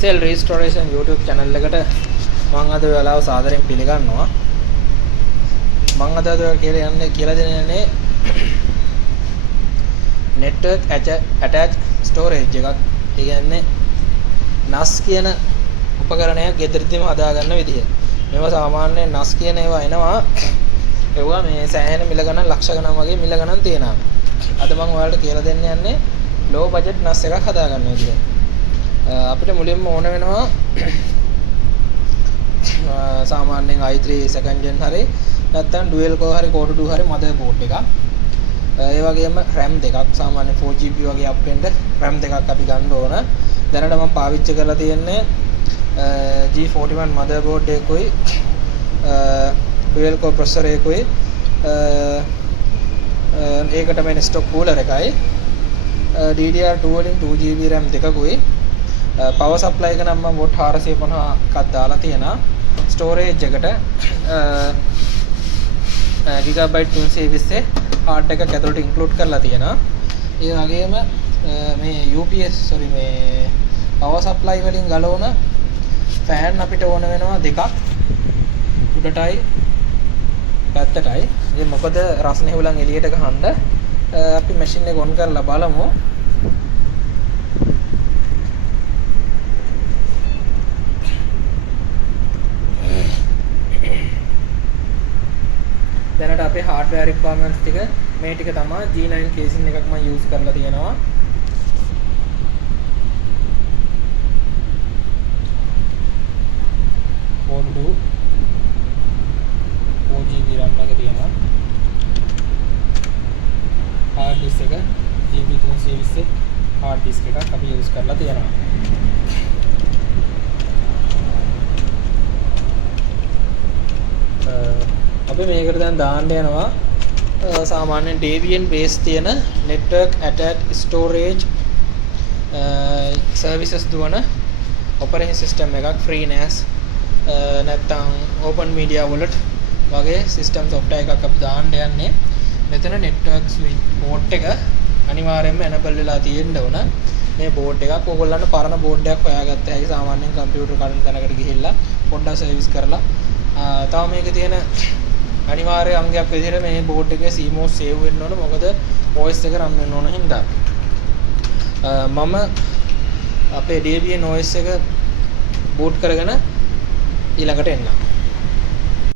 SL Restoration YouTube channel එකට මම අද වෙලාව සාදරයෙන් පිළිගන්නවා. මම අද කියලා දෙන්නේ network attached storage එකක්. ඒ කියන්නේ NAS කියන උපකරණයක් ගෙදරදීම හදා ගන්න විදිහ. මේවා සාමාන්‍යයෙන් NAS කියන ඒවා එනවා. ඒවා මේ සෑහෙන මිල ගණන් ලක්ෂ ගණන් වගේ මිල ගණන් තියෙනවා. අද මම ඔයාලට කියලා දෙන්න යන්නේ low budget NAS එකක් හදා ගන්න විදිහ. අපිට මුලින්ම ඕන වෙනවා සාමාන්‍යයෙන් i3 second gen හරි නැත්නම් dual core හරි core 2 හරි motherboard එකක්. ඒ වගේම RAM දෙකක් සාමාන්‍ය 4GB වගේ අප් වෙන්න RAM දෙකක් අපි ගන්න ඕන. දැනට මම පාවිච්චි කරලා තියෙන්නේ G41 motherboard එකකුයි dual core processor එකකුයි ඒකට මේ stock cooler එකයි DDR2 වලින් 2GB RAM දෙකකුයි power supply එක නම් මම watt 450ක් දාලා තියෙනවා. storage එකට gigabyte 320 hard එක ඇතුළට include කරලා තියෙනවා. ඒ වගේම මේ UPS මේ power supply වලින් ගලවන fan අපිට ඕන වෙනවා දෙකක්. උඩටයි පැත්තටයි. ඒ මොකද රස්නේ හුලං එළියට ගහන්න අපි machine එක on කරලා බලමු. දැනට අපේ hardware requirements ටික මේ ටික තමයි G9 casing එකක් මම use කරලා තියෙනවා. core 2 4GB RAM එක තියෙනවා. hard disk එක GB 320 hard disk එකක් අපි use කරලා තියෙනවා. අපි මේකට දැන් දාන්න යනවා සාමාන්‍යයෙන් Debian base තියෙන network attached storage services දුවන operating system එකක් free NAS නැත්නම් open media wallet වගේ system software එකක් අපි දාන්න යන්නේ. මෙතන network switch port එක අනිවාර්යයෙන්ම enable වෙලා තියෙන්න ඕන. මේ board එකක් ඕගොල්ලන්ට පරණ board එකක් හොයාගත්ත හැකි සාමාන්‍යයෙන් computer කරන තැනකට ගිහිල්ලා පොඩ්ඩක් service කරලා තව මේකේ තියෙන අනිවාර්ය අංගයක් විදිහට මේ board එකේ CMOS save වෙන්න ඕන. මොකද OS එක run වෙන්න ඕන හින්දා මම අපේ Debian OS එක boot කරගෙන ඊළඟට එන්නම්.